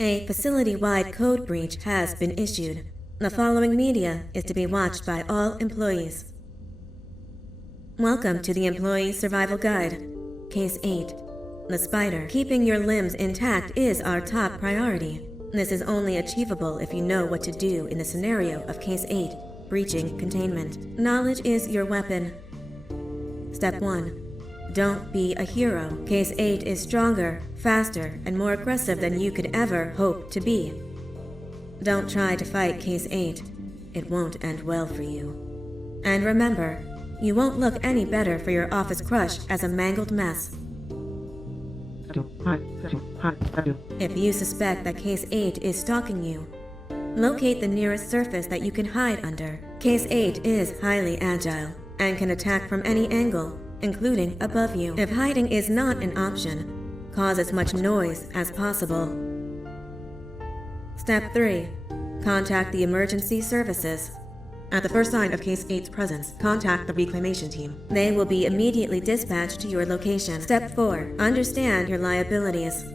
A facility-wide code breach has been issued. The following media is to be watched by all employees. Welcome to the Employee Survival Guide. Case 8. The spider. Keeping your limbs intact is our top priority. This is only achievable if you know what to do in the scenario of Case 8, breaching containment. Knowledge is your weapon. Step 1. Don't be a hero. Case 8 is stronger, faster, and more aggressive than you could ever hope to be. Don't try to fight Case 8. It won't end well for you. And remember, you won't look any better for your office crush as a mangled mess. If you suspect that Case 8 is stalking you, locate the nearest surface that you can hide under. Case 8 is highly agile and can attack from any angle, including above you. If hiding is not an option, cause as much noise as possible. Step 3. Contact the emergency services. At the first sign of Case 8's presence, contact the reclamation team. They will be immediately dispatched to your location. Step 4. Understand your liabilities.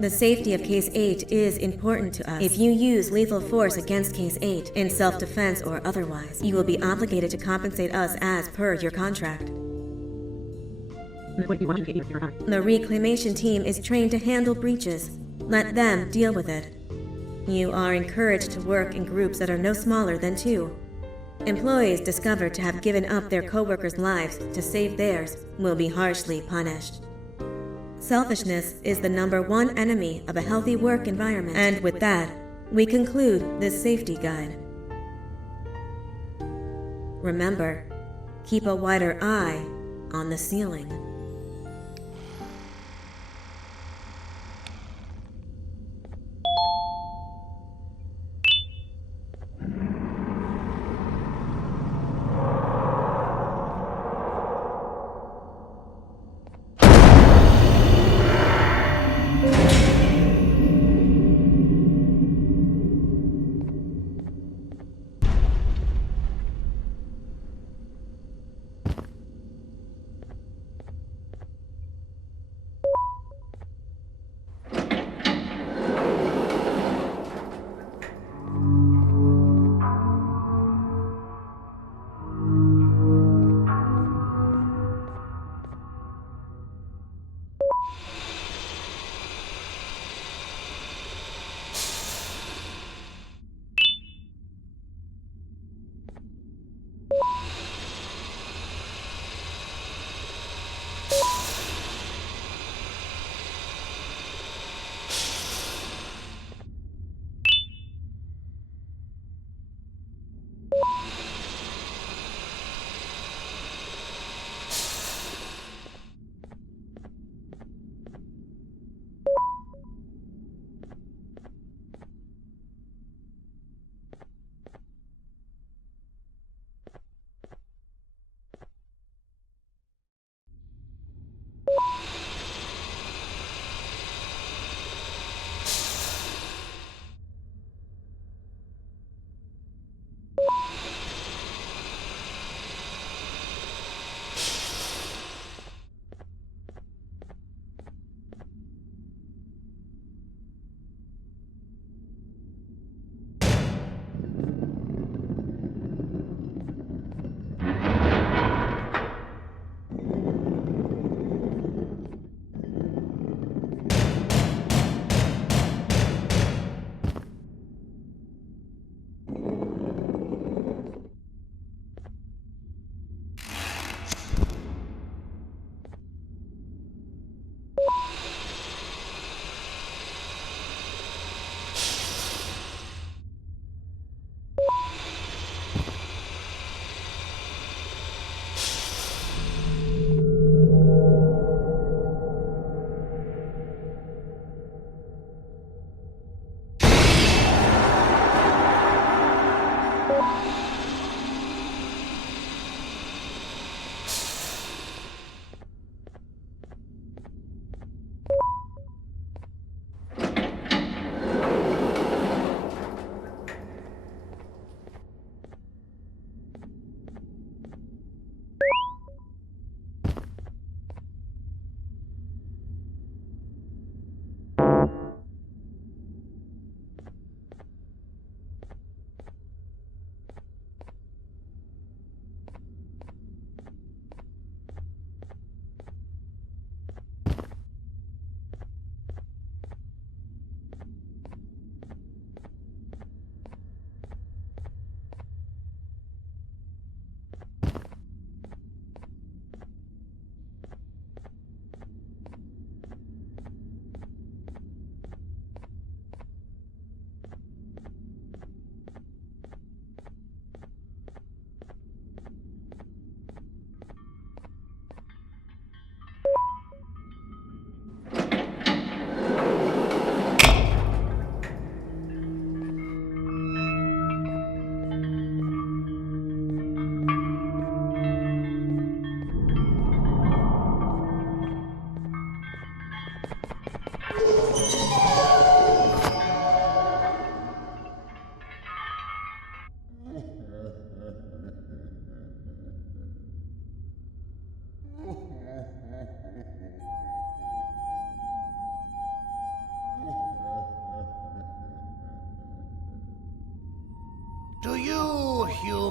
The safety of Case 8 is important to us. If you use lethal force against Case 8, in self-defense or otherwise, you will be obligated to compensate us as per your contract. The reclamation team is trained to handle breaches. Let them deal with it. You are encouraged to work in groups that are no smaller than 2. Employees discovered to have given up their coworkers' lives to save theirs will be harshly punished. Selfishness is the #1 enemy of a healthy work environment. And with that, we conclude this safety guide. Remember, keep a wider eye on the ceiling.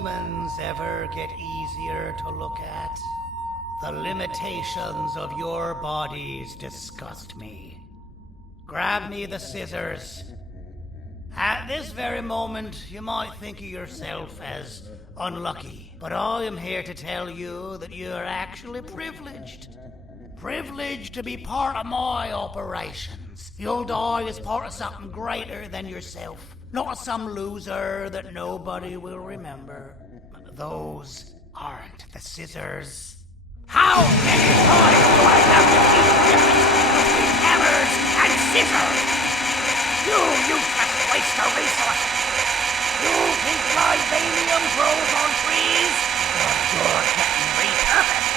humans ever get easier to look at? The limitations of your bodies disgust me. Grab me the scissors. At this very moment, you might think of yourself as unlucky, but I am here to tell you that you are actually privileged. Privileged to be part of my operations. You'll die as part of something greater than yourself, not as some loser that nobody will remember. Those aren't the scissors. How many times do I have to keep the difference between hammers and scissors? You useless waste of resources! You think vibranium grows on trees? Well, you're getting repurposed!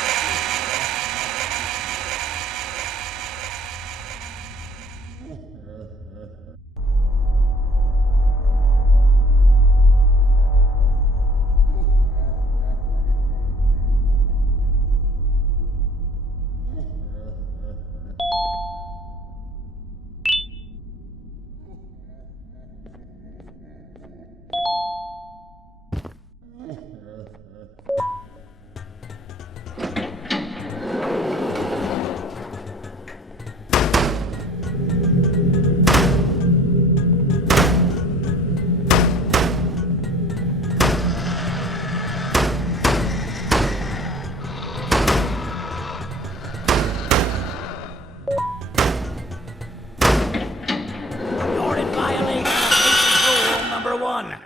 You're in violation of basic rule number 1.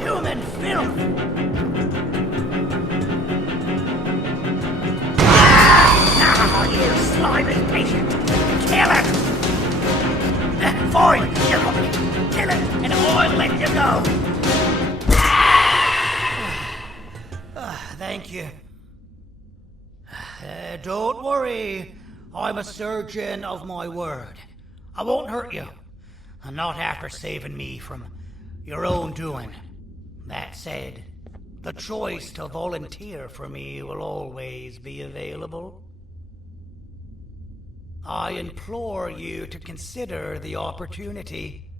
Human filth! Now, you slimy patient! Kill it! Fine, you're going to kill it, and I'll let you go! Thank you. Don't worry. I'm a surgeon of my word. I won't hurt you. And not after saving me from your own doing. That said, the choice to volunteer for me will always be available. I implore you to consider the opportunity.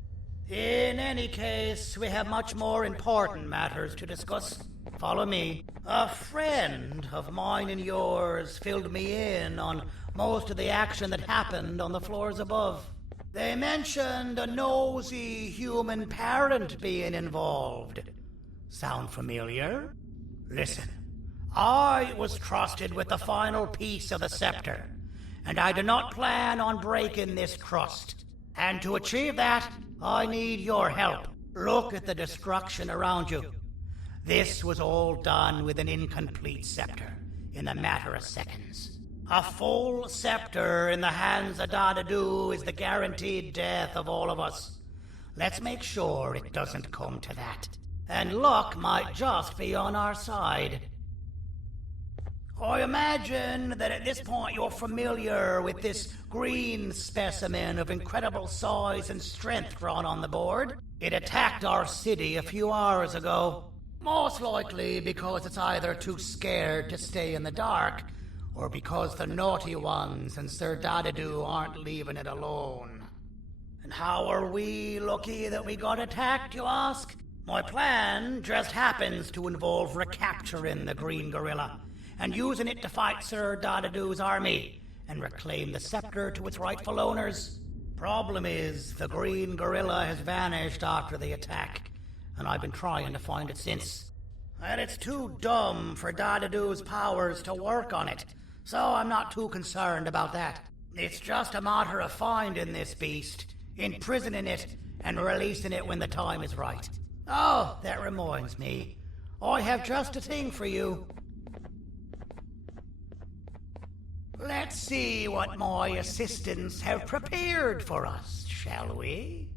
In any case, we have much more important matters to discuss. Follow me. A friend of mine and yours filled me in on most of the action that happened on the floors above. They mentioned a nosy human parent being involved. Sound familiar? Listen, I was trusted with the final piece of the scepter, and I do not plan on breaking this trust. And to achieve that, I need your help. Look at the destruction around you. This was all done with an incomplete scepter in a matter of seconds. A full scepter in the hands of Dadadu is the guaranteed death of all of us. Let's make sure it doesn't come to that. And luck might just be on our side. I imagine that at this point you're familiar with this green specimen of incredible size and strength drawn on the board. It attacked our city a few hours ago. Most likely because it's either too scared to stay in the dark, or because the naughty ones and Sir Dadadu aren't leaving it alone. And how are we lucky that we got attacked, you ask? My plan just happens to involve recapturing the green gorilla and using it to fight Sir Dadadu's army and reclaim the scepter to its rightful owners. Problem is, the green gorilla has vanished after the attack, and I've been trying to find it since. And it's too dumb for Dadadu's powers to work on it, so I'm not too concerned about that. It's just a matter of finding this beast, imprisoning it, and releasing it when the time is right. Oh, that reminds me. I have just a thing for you. Let's see what my assistants have prepared for us, shall we?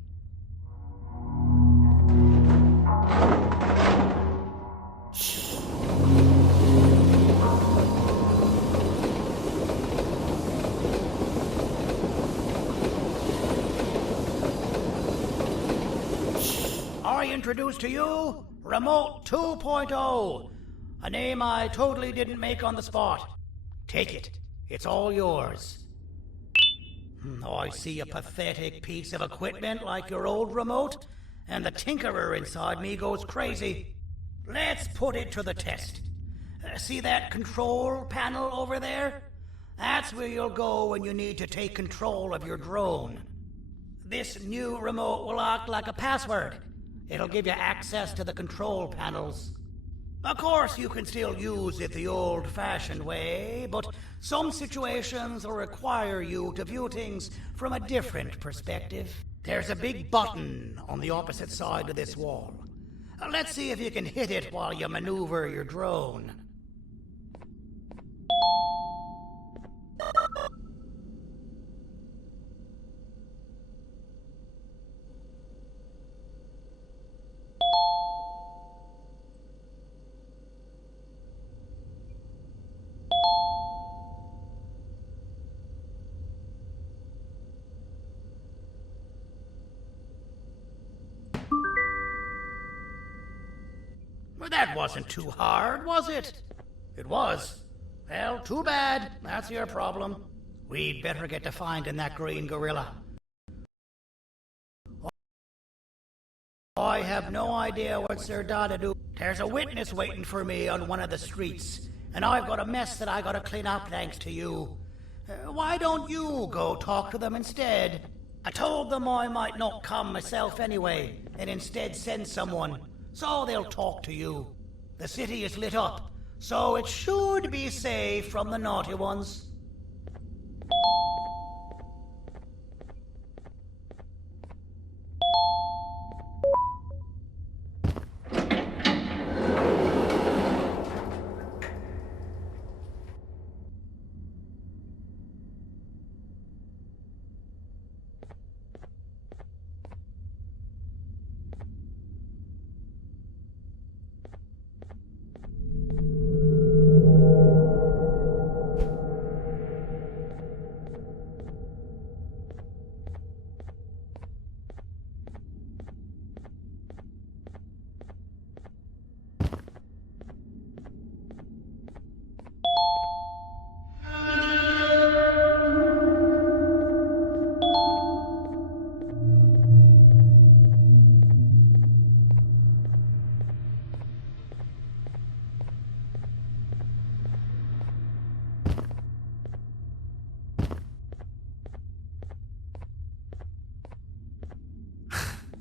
I introduce to you Remote 2.0, a name I totally didn't make on the spot. Take it. It's all yours. I see a pathetic piece of equipment like your old remote, and the tinkerer inside me goes crazy. Let's put it to the test. See that control panel over there? That's where you'll go when you need to take control of your drone. This new remote will act like a password. It'll give you access to the control panels. Of course, you can still use it the old-fashioned way, but some situations will require you to view things from a different perspective. There's a big button on the opposite side of this wall. Let's see if you can hit it while you maneuver your drone. Well, that wasn't too hard, was it? It was. Well, too bad. That's your problem. We'd better get to finding that green gorilla. I have no idea what Sir Dadadu. There's a witness waiting for me on one of the streets, and I've got a mess that I gotta clean up thanks to you. Why don't you go talk to them instead? I told them I might not come myself anyway, and instead send someone, so they'll talk to you. The city is lit up, so it should be safe from the naughty ones.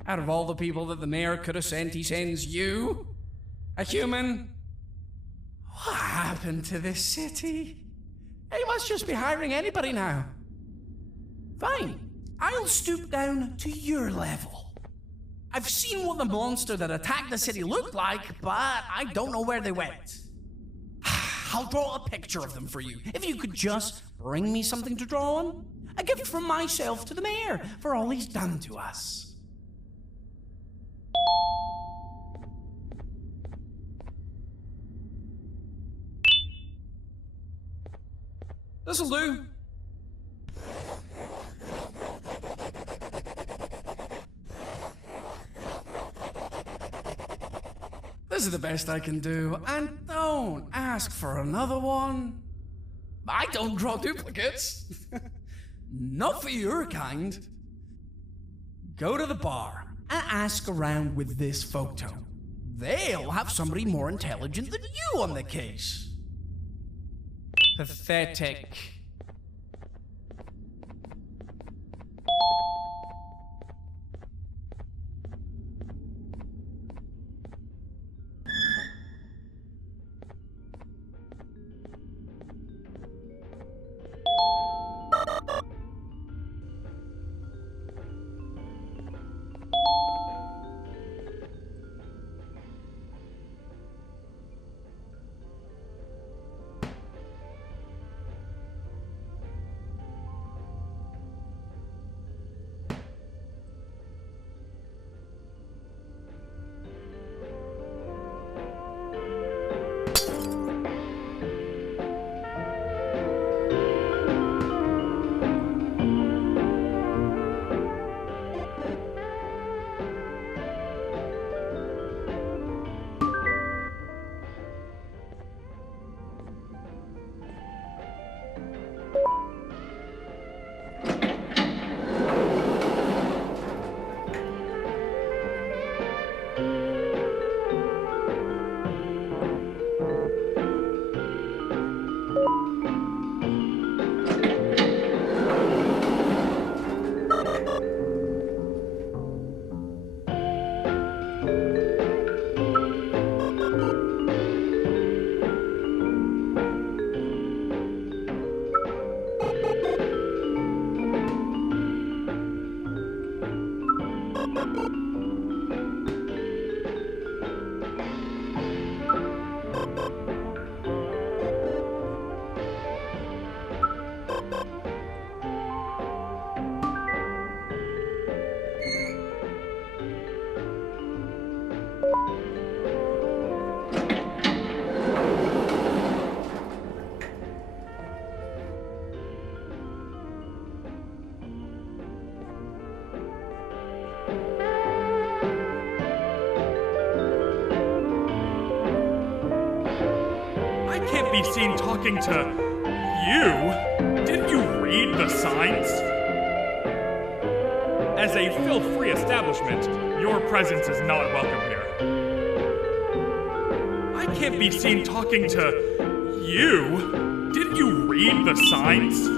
Out of all the people that the mayor could have sent, he sends you? A human? What happened to this city? He must just be hiring anybody now. Fine, I'll stoop down to your level. I've seen what the monster that attacked the city looked like, but I don't know where they went. I'll draw a picture of them for you, if you could just bring me something to draw on. A gift from myself to the mayor for all he's done to us. This'll do. This is the best I can do, and don't ask for another one. I don't draw duplicates. Not for your kind. Go to the bar and ask around with this photo. They'll have somebody more intelligent than you on the case. Pathetic. Be seen talking to you? Didn't you read the signs? As a filth-free establishment, your presence is not welcome here. I can't be seen talking to you. Didn't you read the signs?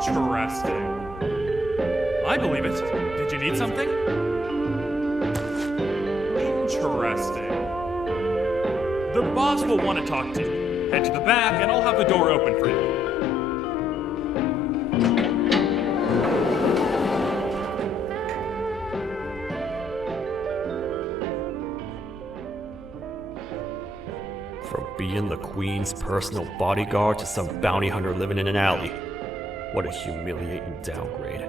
Interesting. I believe it. Did you need something? Interesting. The boss will want to talk to you. Head to the back and I'll have the door open for you. From being the Queen's personal bodyguard to some bounty hunter living in an alley. What a humiliating downgrade.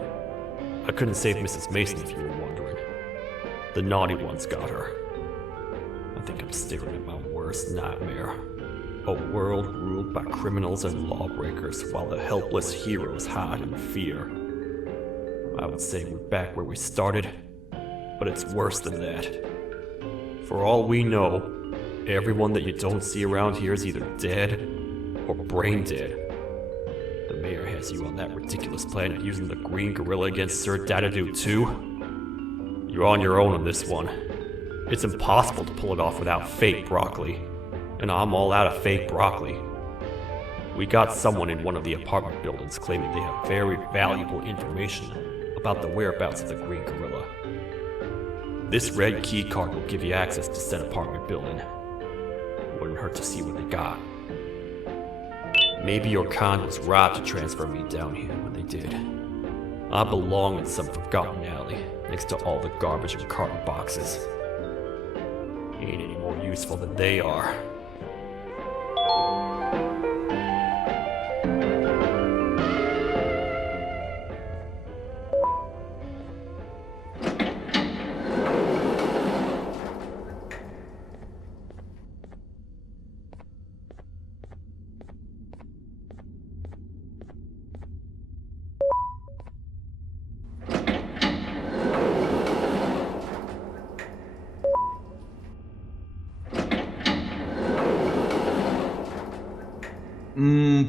I couldn't save Mrs. Mason if you were wondering. The naughty ones got her. I think I'm staring at my worst nightmare. A world ruled by criminals and lawbreakers while the helpless heroes hide in fear. I would say we're back where we started, but it's worse than that. For all we know, everyone that you don't see around here is either dead or brain dead. The mayor has you on that ridiculous plan of using the green gorilla against Sir Dadadoo too? You're on your own on this one. It's impossible to pull it off without fake broccoli. And I'm all out of fake broccoli. We got someone in one of the apartment buildings claiming they have very valuable information about the whereabouts of the green gorilla. This red key card will give you access to said apartment building. Wouldn't hurt to see what they got. Maybe your con was robbed to transfer me down here when they did. I belong in some forgotten alley next to all the garbage and carton boxes. Ain't any more useful than they are.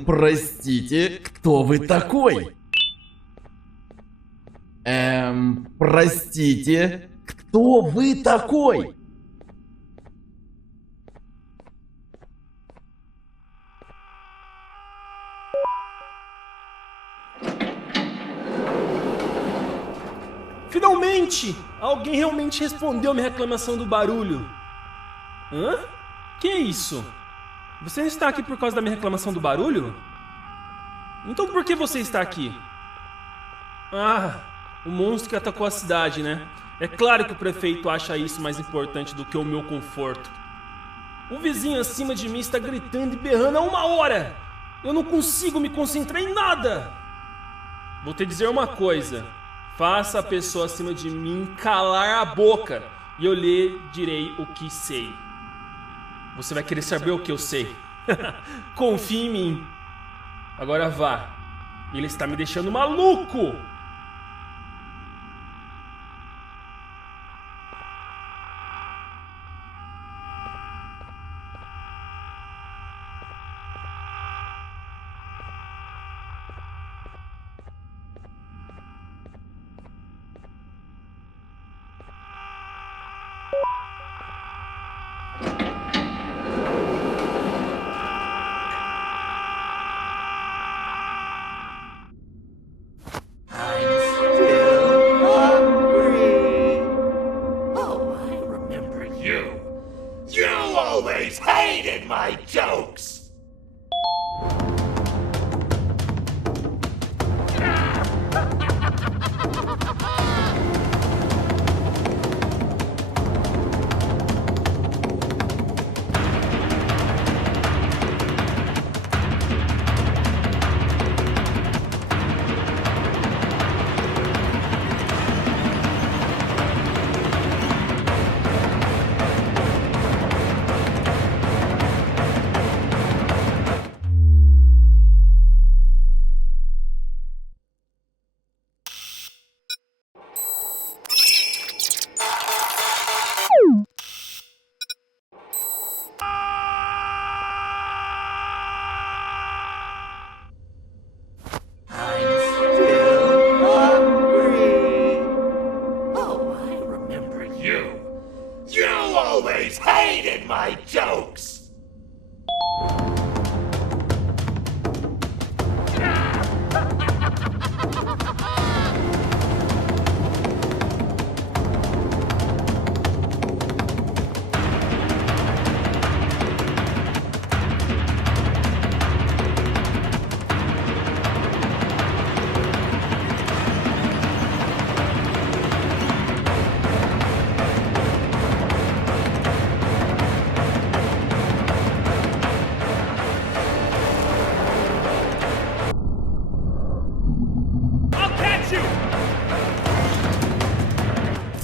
Простите, кто вы такой? Простите, кто вы такой? Finalmente! Alguém realmente respondeu minha reclamação do barulho. Hã? Que é isso? Você não está aqui por causa da minha reclamação do barulho? Então por que você está aqui? Ah, o monstro que atacou a cidade, né? É claro que o prefeito acha isso mais importante do que o meu conforto. O vizinho acima de mim está gritando e berrando há 1 hora! Eu não consigo me concentrar em nada! Vou te dizer uma coisa. Faça a pessoa acima de mim calar a boca e eu lhe direi o que sei. Você vai querer saber o que eu sei. Confie em mim. Agora vá. Ele está me deixando maluco! Hated my jokes! Hated my jokes!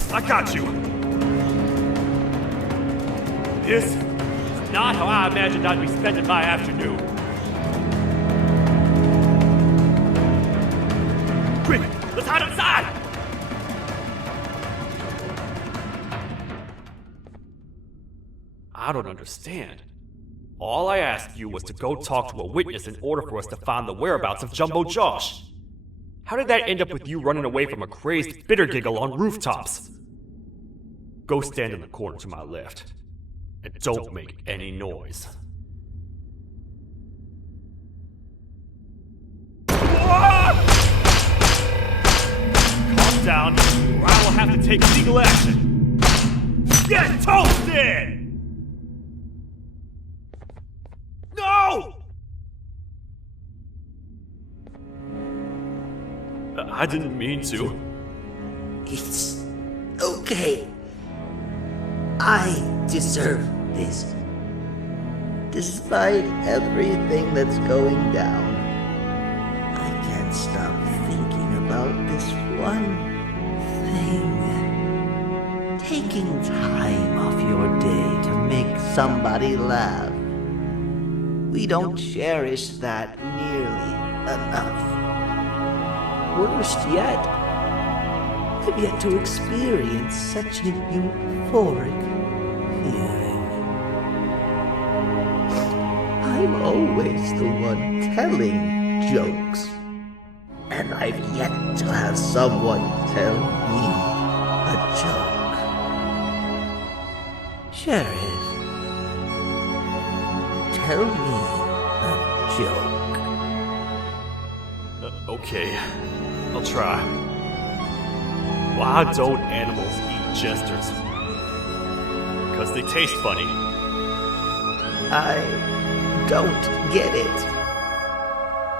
I got you! This is not how I imagined I'd be spending my afternoon. Quick, let's hide inside! I don't understand. All I asked you was to go talk to a witness in order for us to find the whereabouts of Jumbo Josh. How did that end up with you running away from a crazed bitter giggle on rooftops? Go stand in the corner to my left, and don't make any noise. Calm down, or I will have to take legal action. Get toasted! No! I didn't mean to. It's okay. I deserve this. Despite everything that's going down, I can't stop thinking about this one thing. Taking time off your day to make somebody laugh. We don't cherish that nearly enough. Worst yet, I've yet to experience such a euphoric feeling. I'm always the one telling jokes, and I've yet to have someone tell me a joke. Sheriff, tell me a joke. Okay, I'll try. Why don't animals eat jesters? Because they taste funny. I don't get it.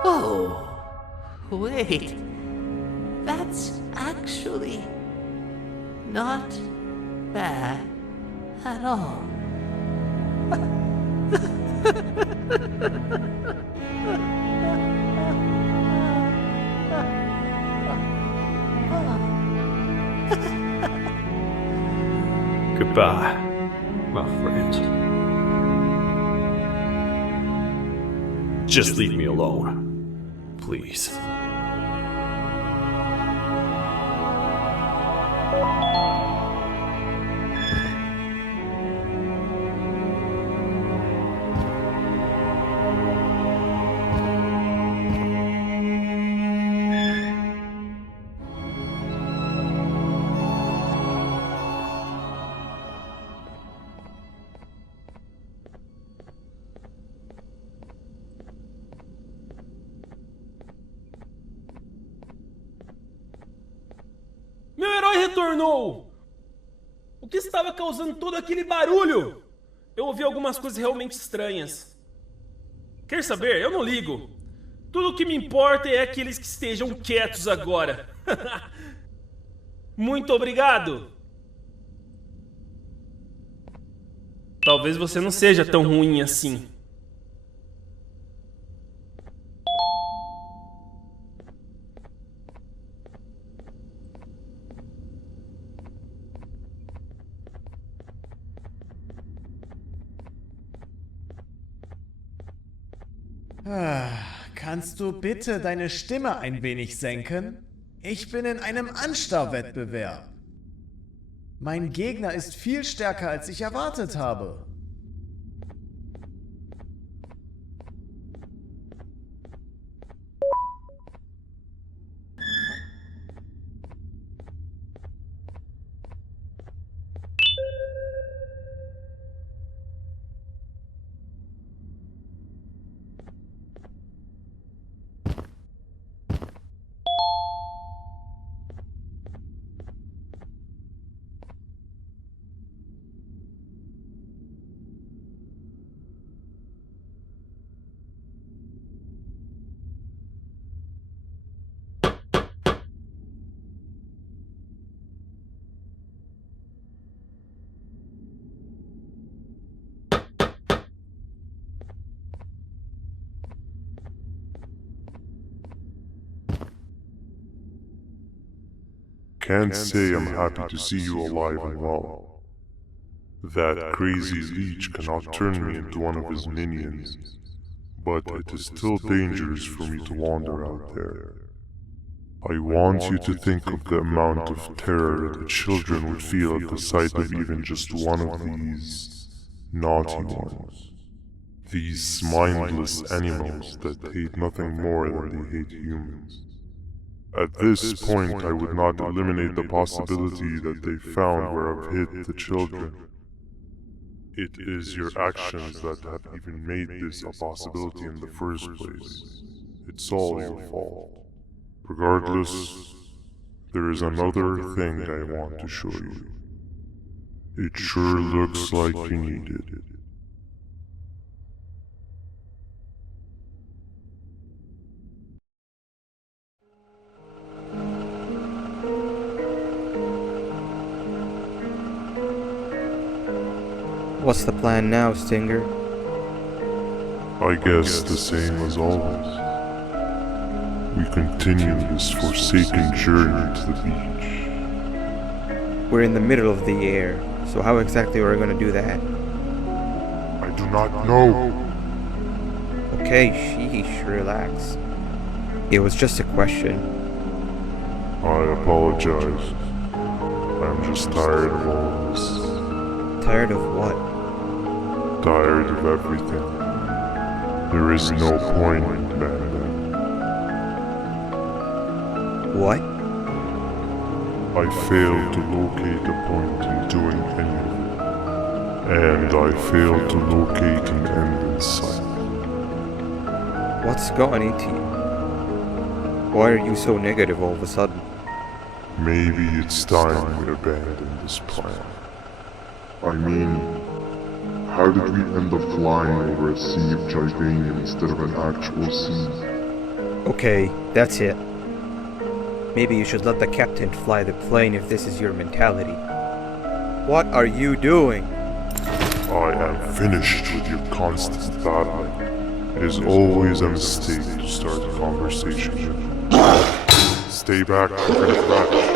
Oh, wait. That's actually not bad at all. Goodbye, my friend. Just leave me alone, please. Meu herói retornou! O que estava causando todo aquele barulho? Eu ouvi algumas coisas realmente estranhas. Quer saber? Eu não ligo. Tudo o que me importa é aqueles que estejam quietos agora. Muito obrigado! Talvez você não seja tão ruim assim. Kannst du bitte deine Stimme ein wenig senken? Ich bin in einem Anstarrwettbewerb. Mein Gegner ist viel stärker, als ich erwartet habe. Can't say I'm happy to see you alive and well. That crazy leech cannot turn me into one of his minions, but it is still dangerous for me to wander out there. I want you to think of the amount of terror the children would feel at the sight of even just one of these naughty ones. These mindless animals that hate nothing more than they hate humans. At this point, I would not eliminate the possibility that they found where I've hid the children. It is your actions that have even made this a possibility in the first place. It's all your fault. Regardless, there is another thing I want to show you. It sure looks like you need it. What's the plan now, Stinger? I guess the same as always. We continue this forsaken journey to the beach. We're in the middle of the air, so how exactly are we going to do that? I do not know. Okay, sheesh, relax. It was just a question. I apologize. I'm just tired of all this. Tired of what? Tired of everything. There is no point, Banban. What? I failed to locate a point in doing anything. And I failed to locate an end in sight. What's gotten into you? Why are you so negative all of a sudden? Maybe it's time we abandon this plan. I mean, how did we end up flying over a sea of Givanium instead of an actual sea? Okay, that's it. Maybe you should let the captain fly the plane if this is your mentality. What are you doing? I am finished with your constant battling. It is always a mistake to start a conversation. Stay back, I'm gonna crash.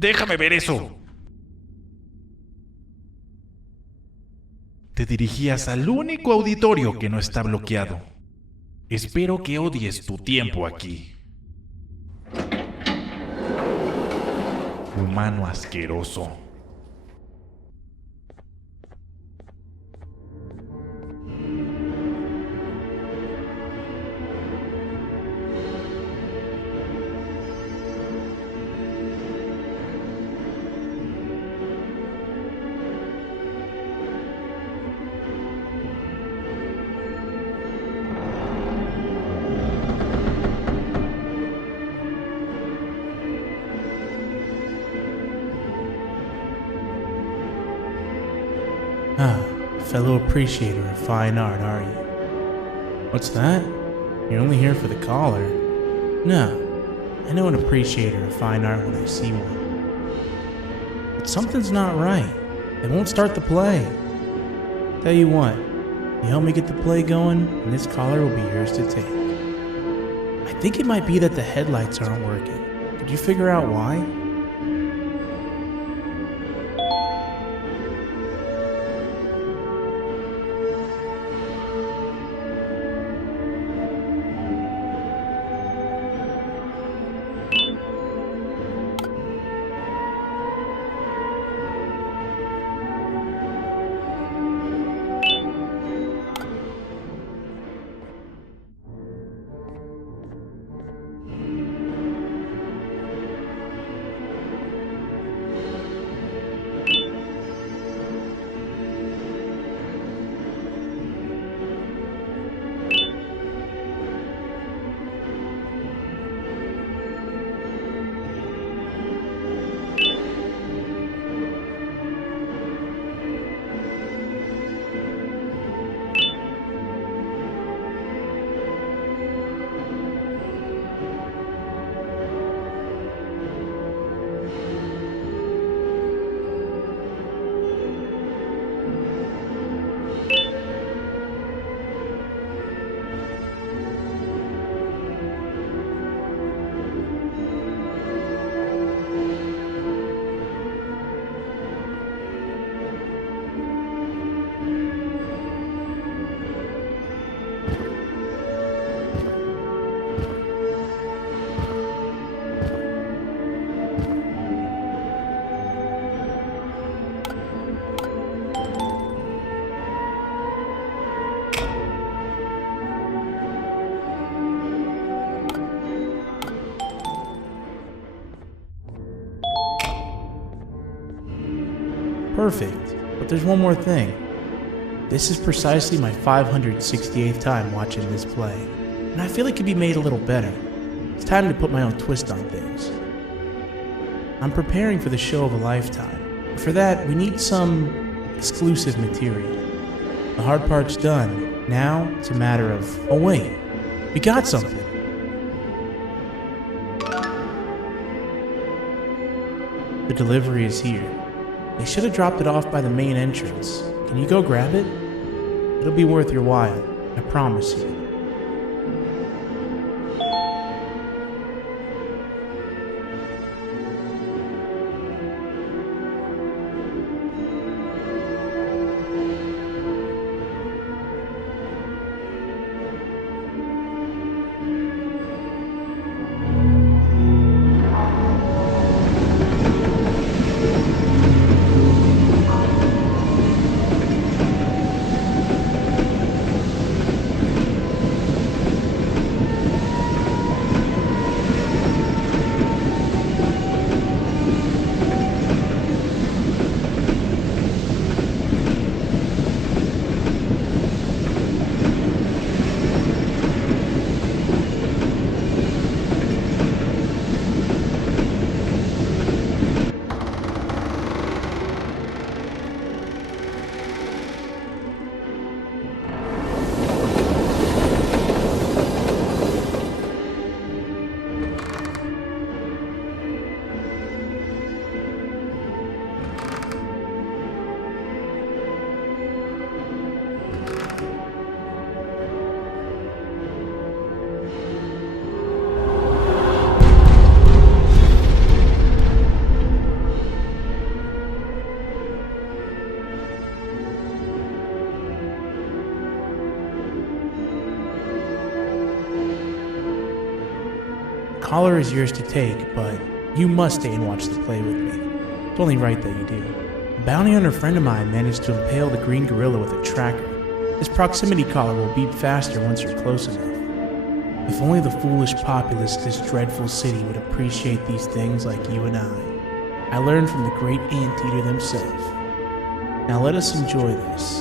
Déjame ver eso. Te dirigías al único auditorio que no está bloqueado. Espero que odies tu tiempo aquí. Humano asqueroso. Fellow appreciator of fine art, are you? What's that? You're only here for the collar. No, I know an appreciator of fine art when I see one. But something's not right. They won't start the play. Tell you what, you help me get the play going, and this collar will be yours to take. I think it might be that the headlights aren't working. Did you figure out why? Perfect. But there's one more thing. This is precisely my 568th time watching this play, and I feel it could be made a little better. It's time to put my own twist on things. I'm preparing for the show of a lifetime. For that, we need some exclusive material. The hard part's done. Now, it's a matter of, oh wait, we got something. The delivery is here. They should have dropped it off by the main entrance. Can you go grab it? It'll be worth your while, I promise you. Collar is yours to take, but you must stay and watch the play with me. It's only right that you do. A bounty hunter friend of mine managed to impale the green gorilla with a tracker. This proximity collar will beep faster once you're close enough. If only the foolish populace of this dreadful city would appreciate these things like you and I learned from the great anteater themselves. Now let us enjoy this.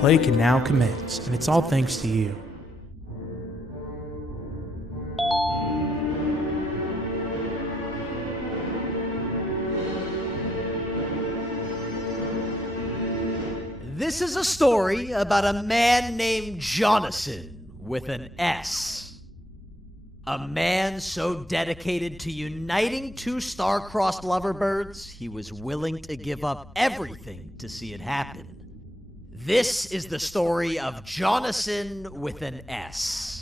Play can now commence, and it's all thanks to you. This is a story about a man named Jonathan with an S. A man so dedicated to uniting two star-crossed loverbirds, he was willing to give up everything to see it happen. This is the story of Jonathan with an S.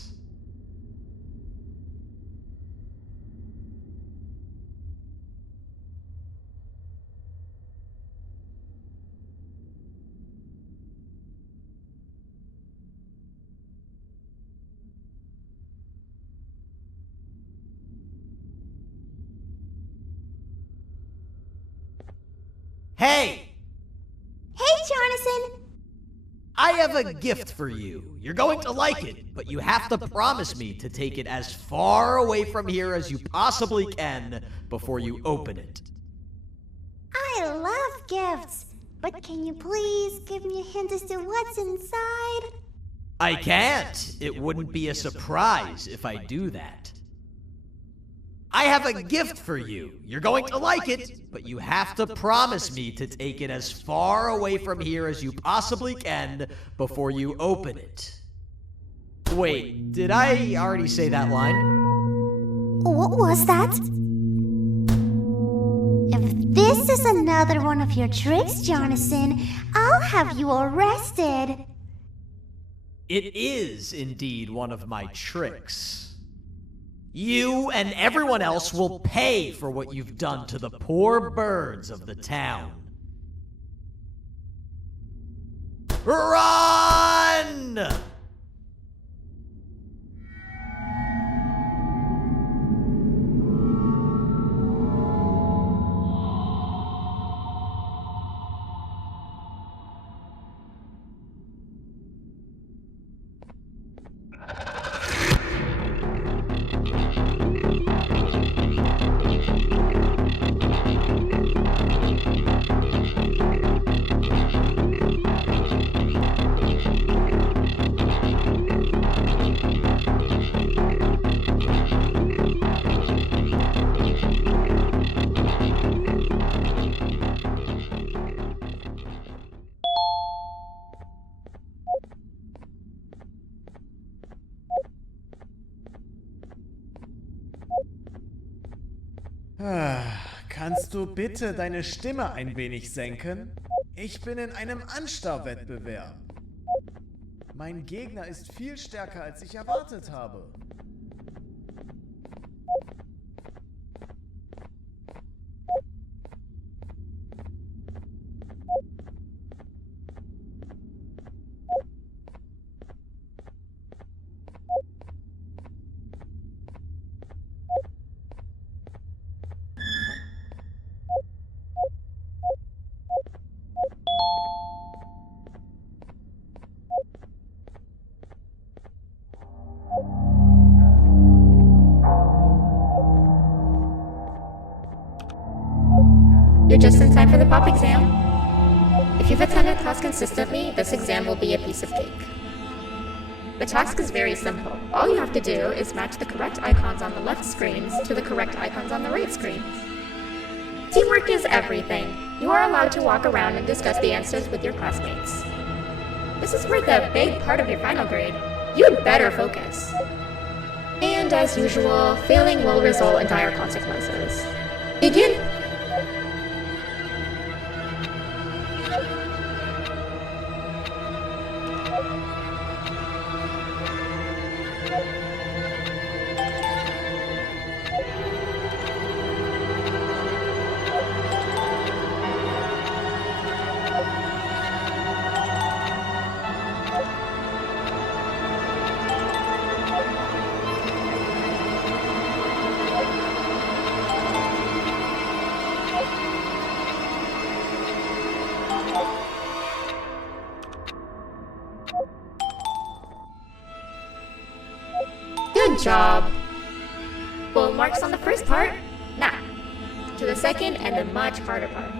Hey! Hey, Jonathan! I have a gift for you. You're going to like it, but you have to promise me to take it as far away from here as you possibly can before you open it. I love gifts, but can you please give me a hint as to what's inside? I can't. It wouldn't be a surprise if I do that. I have a gift for you. You're going to like it, but you have to promise me to take it as far away from here as you possibly can before you open it. Wait, did I already say that line? What was that? If this is another one of your tricks, Jonathan, I'll have you arrested. It is indeed one of my tricks. You and everyone else will pay for what you've done to the poor birds of the town. Run! Kannst du bitte deine Stimme ein wenig senken? Ich bin in einem Anstarrwettbewerb. Mein Gegner ist viel stärker, als ich erwartet habe. You're just in time for the pop exam. If you've attended class consistently, this exam will be a piece of cake. The task is very simple. All you have to do is match the correct icons on the left screens to the correct icons on the right screens. Teamwork is everything. You are allowed to walk around and discuss the answers with your classmates. This is worth a big part of your final grade. You'd better focus. And as usual, failing will result in dire consequences. Begin! Good job! Full marks on the first part. Now, to the second and the much harder part.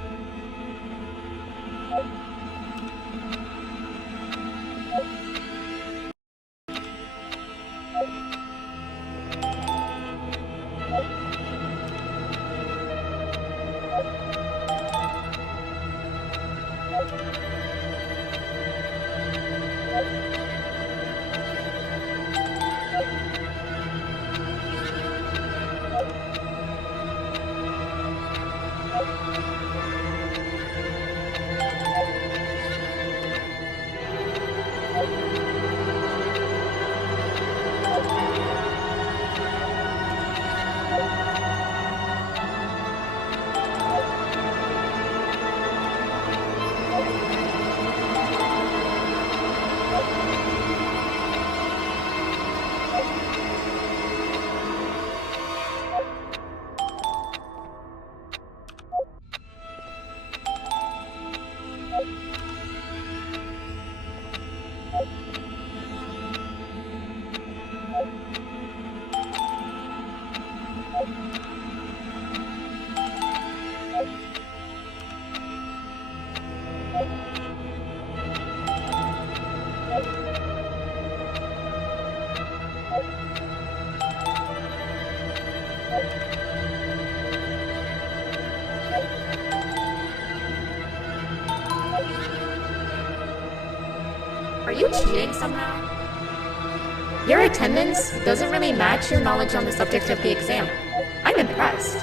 Are you cheating somehow? Your attendance doesn't really match your knowledge on the subject of the exam. I'm impressed.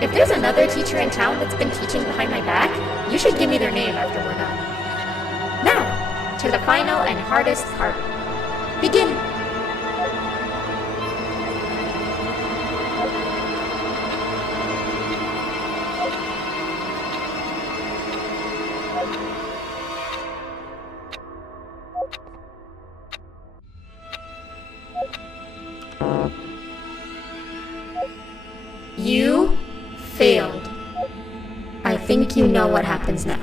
If there's another teacher in town that's been teaching behind my back, you should give me their name after we're done. Now, to the final and hardest part. Begin! You failed. I think you know what happens now.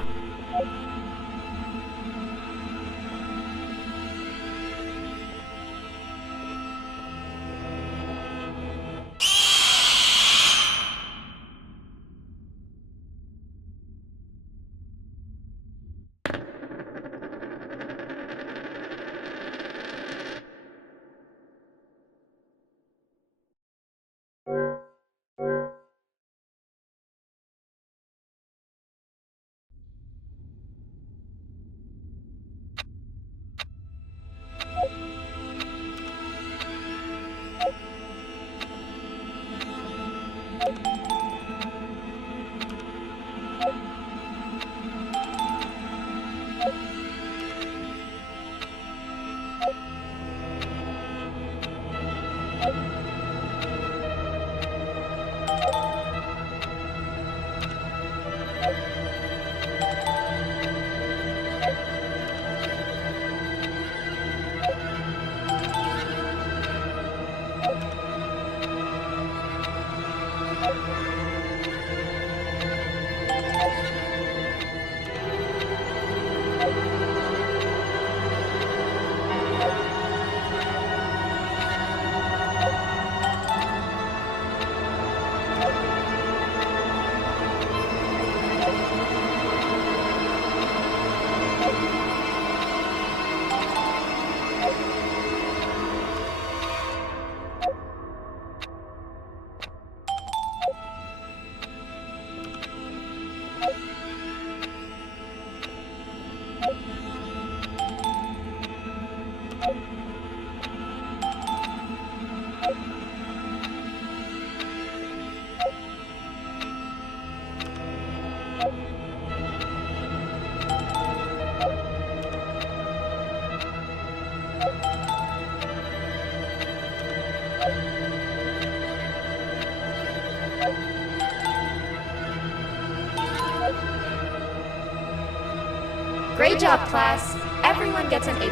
Great job, class. Everyone gets an A+.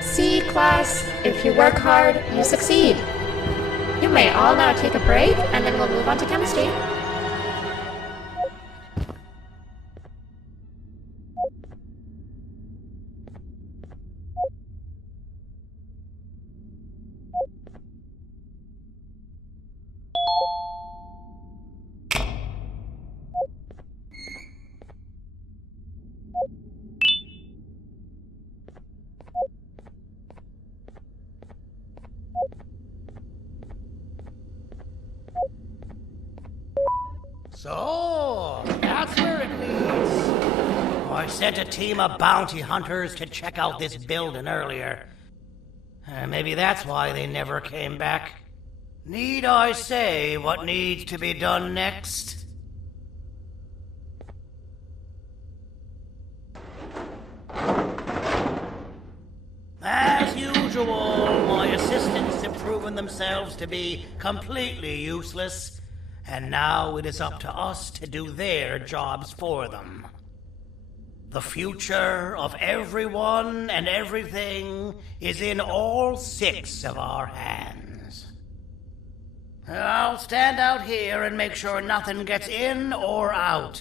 See, class, if you work hard, you succeed. You may all now take a break, and then we'll move on to chemistry. So, that's where it leads. I sent a team of bounty hunters to check out this building earlier. Maybe that's why they never came back. Need I say what needs to be done next? As usual, my assistants have proven themselves to be completely useless. And now it is up to us to do their jobs for them. The future of everyone and everything is in all 6 of our hands. I'll stand out here and make sure nothing gets in or out.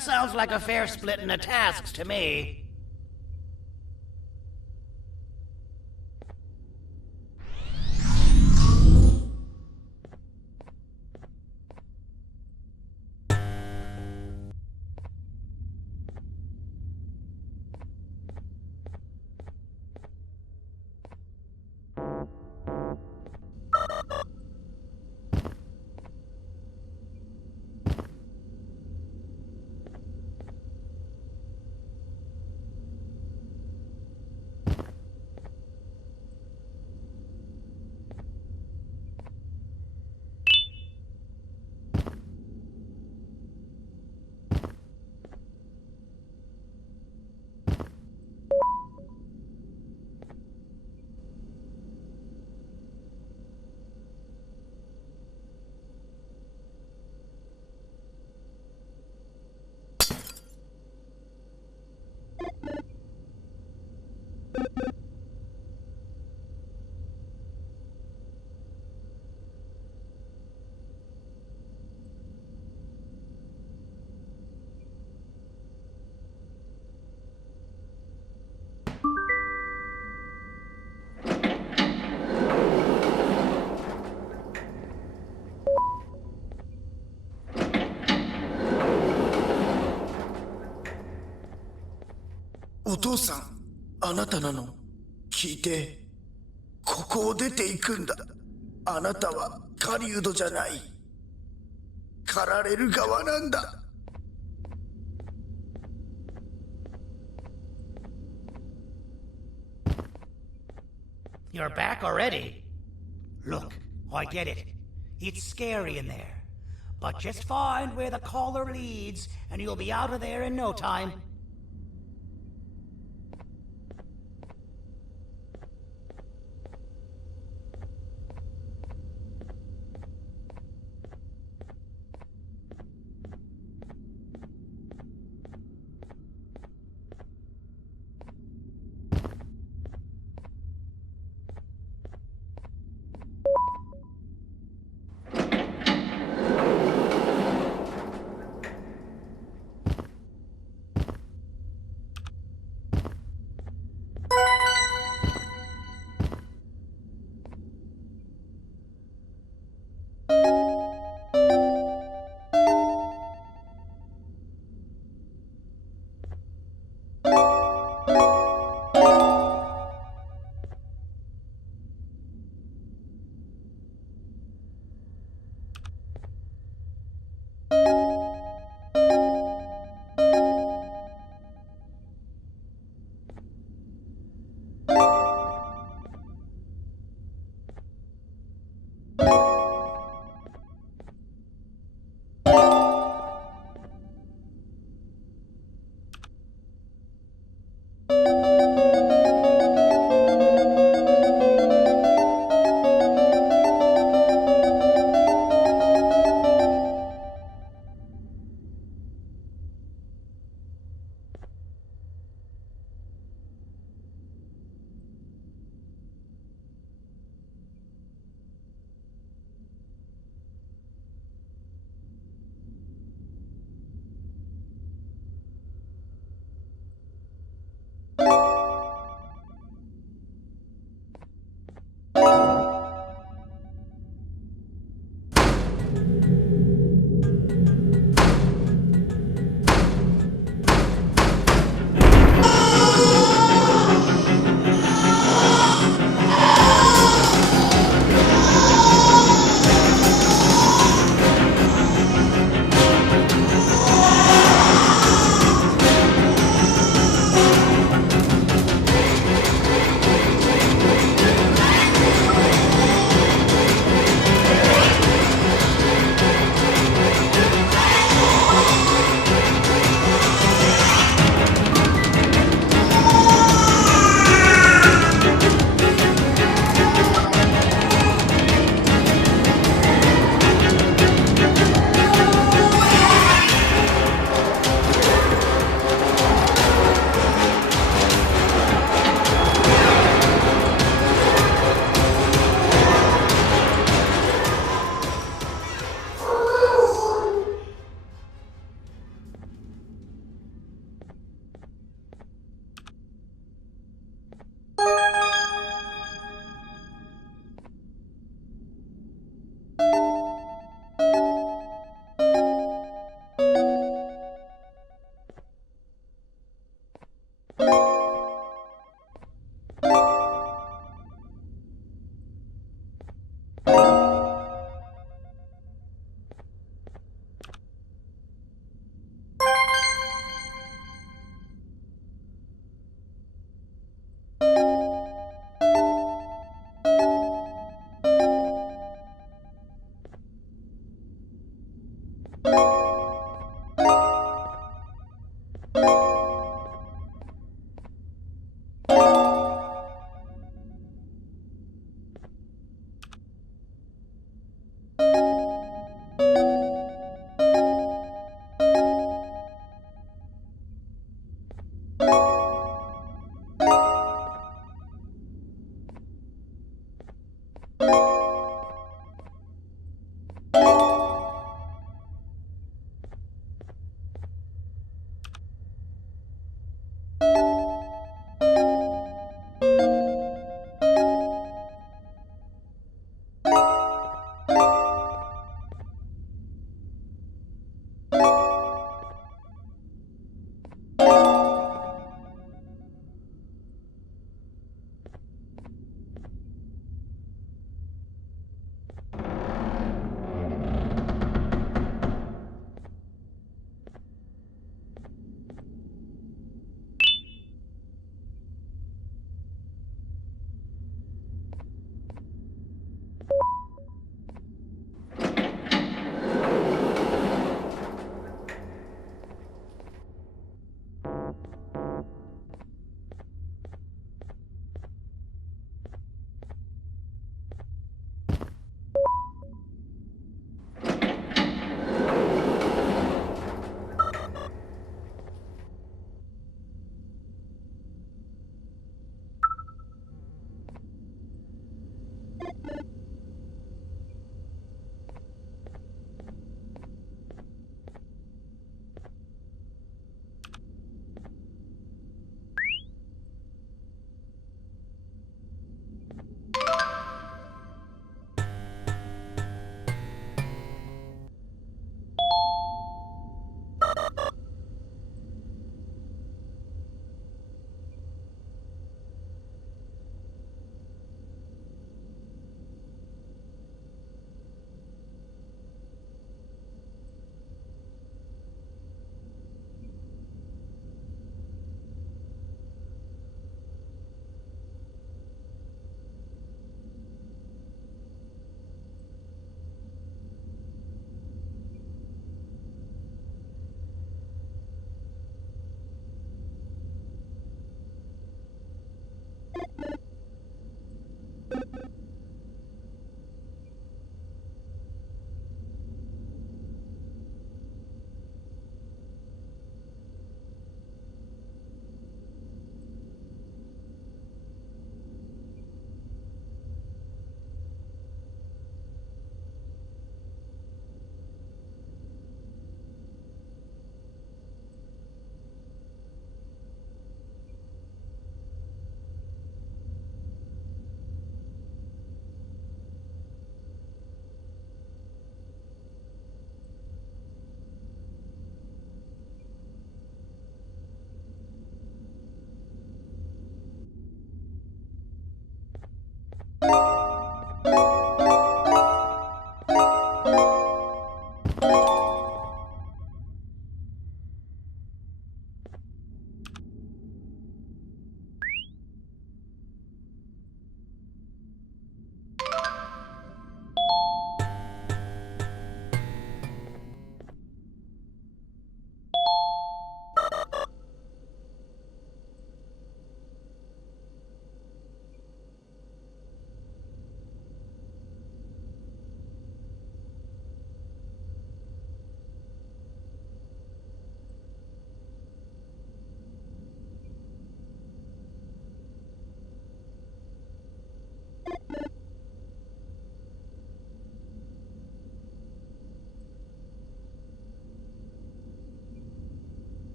Sounds like a fair splitting of tasks to me.お父さん、あなたなの。聞いて。ここを出ていくんだ。あなたは狩人じゃない。狩られる側なんだ。You're back already? Look, I get it. It's scary in there. But just find where the caller leads, and you'll be out of there in no time.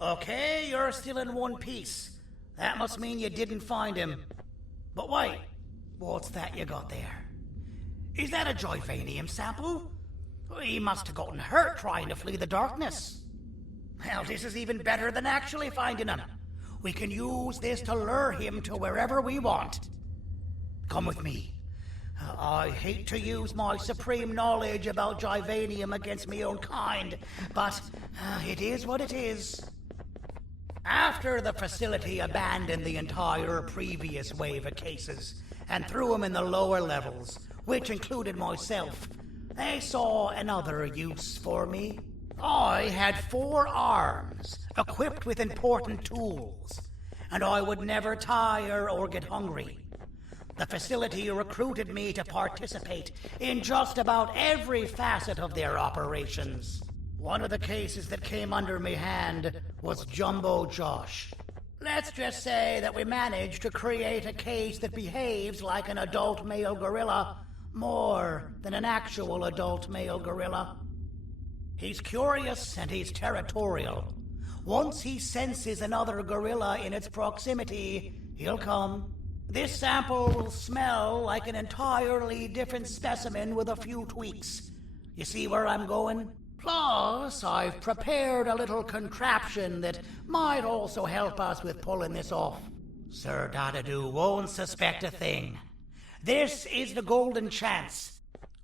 Okay, you're still in one piece. That must mean you didn't find him. But wait, what's that you got there? Is that a Joyvanium sample? He must have gotten hurt trying to flee the darkness. Well, this is even better than actually finding him. We can use this to lure him to wherever we want. Come with me. I hate to use my supreme knowledge about Joyvanium against my own kind, but it is what it is. After the facility abandoned the entire previous wave of cases and threw them in the lower levels, which included myself, they saw another use for me. I had 4 arms, equipped with important tools, and I would never tire or get hungry. The facility recruited me to participate in just about every facet of their operations. One of the cases that came under me hand was Jumbo Josh. Let's just say that we managed to create a case that behaves like an adult male gorilla more than an actual adult male gorilla. He's curious and he's territorial. Once he senses another gorilla in its proximity, he'll come. This sample will smell like an entirely different specimen with a few tweaks. You see where I'm going? Plus, I've prepared a little contraption that might also help us with pulling this off. Sir Dadadoo won't suspect a thing. This is the golden chance.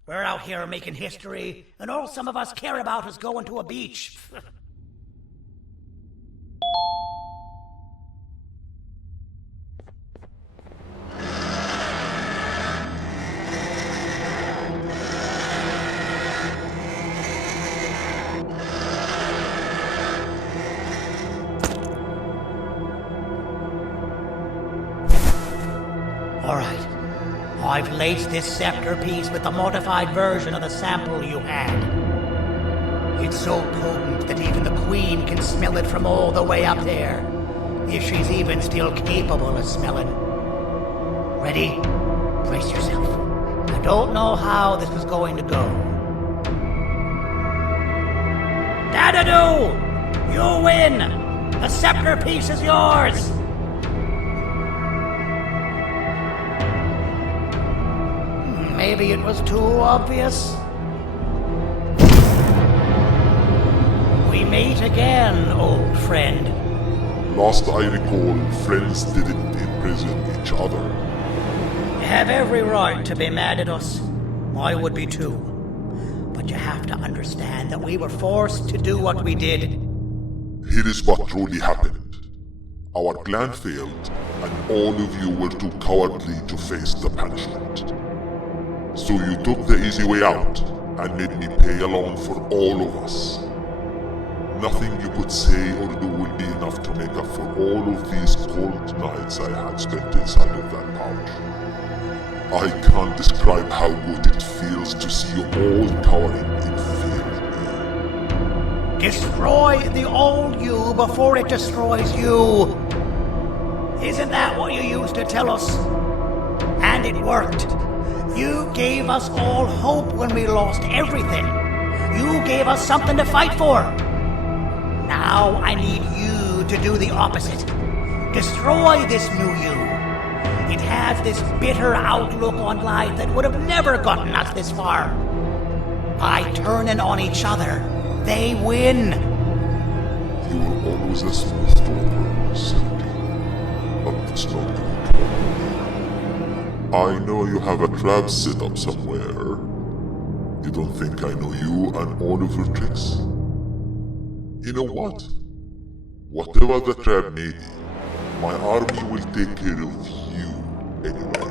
We're out here making history, and all some of us care about is going to a beach. All right. I've laced this scepter piece with the modified version of the sample you had. It's so potent that even the Queen can smell it from all the way up there, if she's even still capable of smelling. Ready? Brace yourself. I don't know how this is going to go. Dadadoo! You win! The scepter piece is yours! Maybe it was too obvious. We meet again, old friend. Last I recall, friends didn't imprison each other. You have every right to be mad at us. I would be too. But you have to understand that we were forced to do what we did. Here is what truly happened. Our plan failed, and all of you were too cowardly to face the punishment. So you took the easy way out, and made me pay along for all of us. Nothing you could say or do will be enough to make up for all of these cold nights I had spent inside of that pouch. I can't describe how good it feels to see you all cowering in fear of me. Destroy the old you before it destroys you. Isn't that what you used to tell us? And it worked. You gave us all hope when we lost everything. You gave us something to fight for. Now I need you to do the opposite. Destroy this new you. It has this bitter outlook on life that would have never gotten us this far. By turning on each other, they win. You were always a smooth talker, Sandy. But it's not good. I know you have a trap set up somewhere. You don't think I know you and all of your tricks? You know what? Whatever the trap may be, my army will take care of you anyway.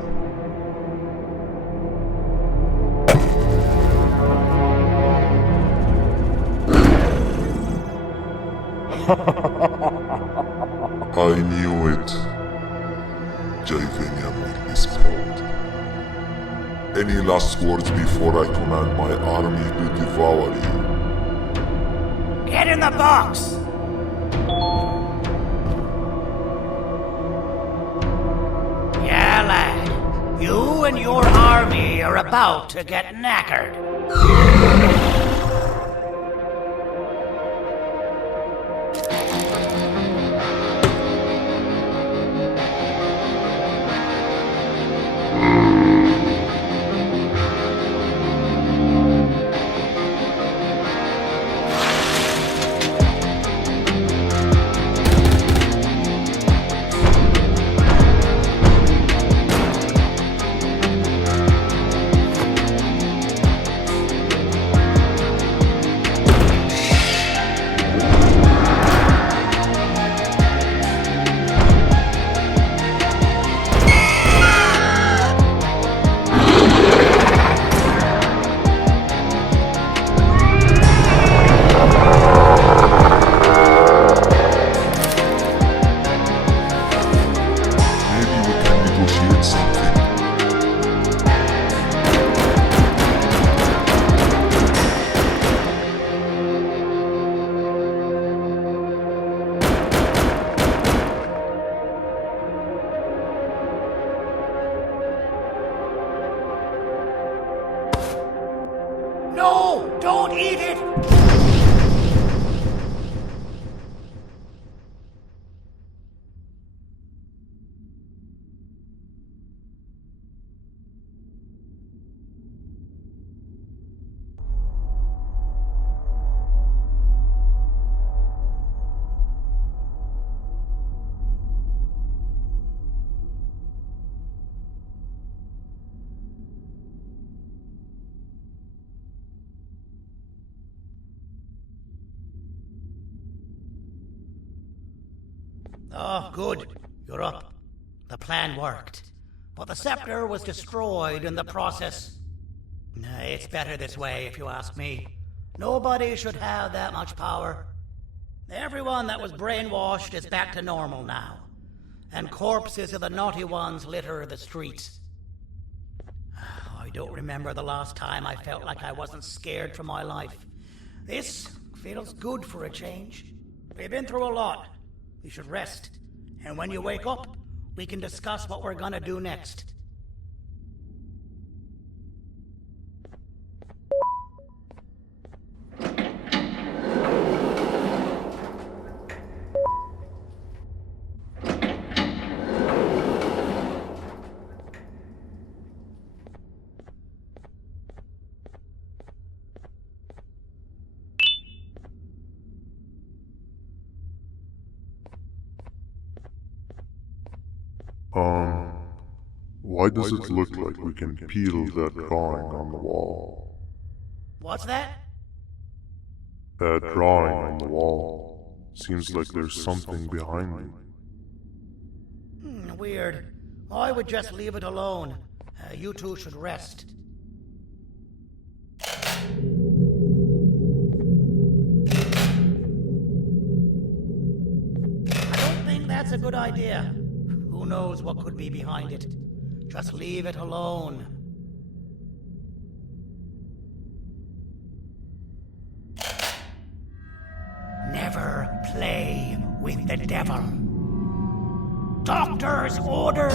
I knew it. Joyvanium will be spelled. Any last words before I command my army to devour you? Get in the box! Yeah, lad. You and your army are about to get knackered. No! Don't eat it! Oh, good. You're up. The plan worked. But the scepter was destroyed in the process. It's better this way, if you ask me. Nobody should have that much power. Everyone that was brainwashed is back to normal now. And corpses of the naughty ones litter the streets. I don't remember the last time I felt like I wasn't scared for my life. This feels good for a change. We've been through a lot. You should rest. And when you wake up, we can discuss what we're gonna do next. Why does it look like we can peel that drawing on the wall? What's that? That drawing on the wall. Seems like there's something behind it. Weird. I would just leave it alone. You two should rest. I don't think that's a good idea. Who knows what could be behind it? Just leave it alone. Never play with the devil. Doctor's orders!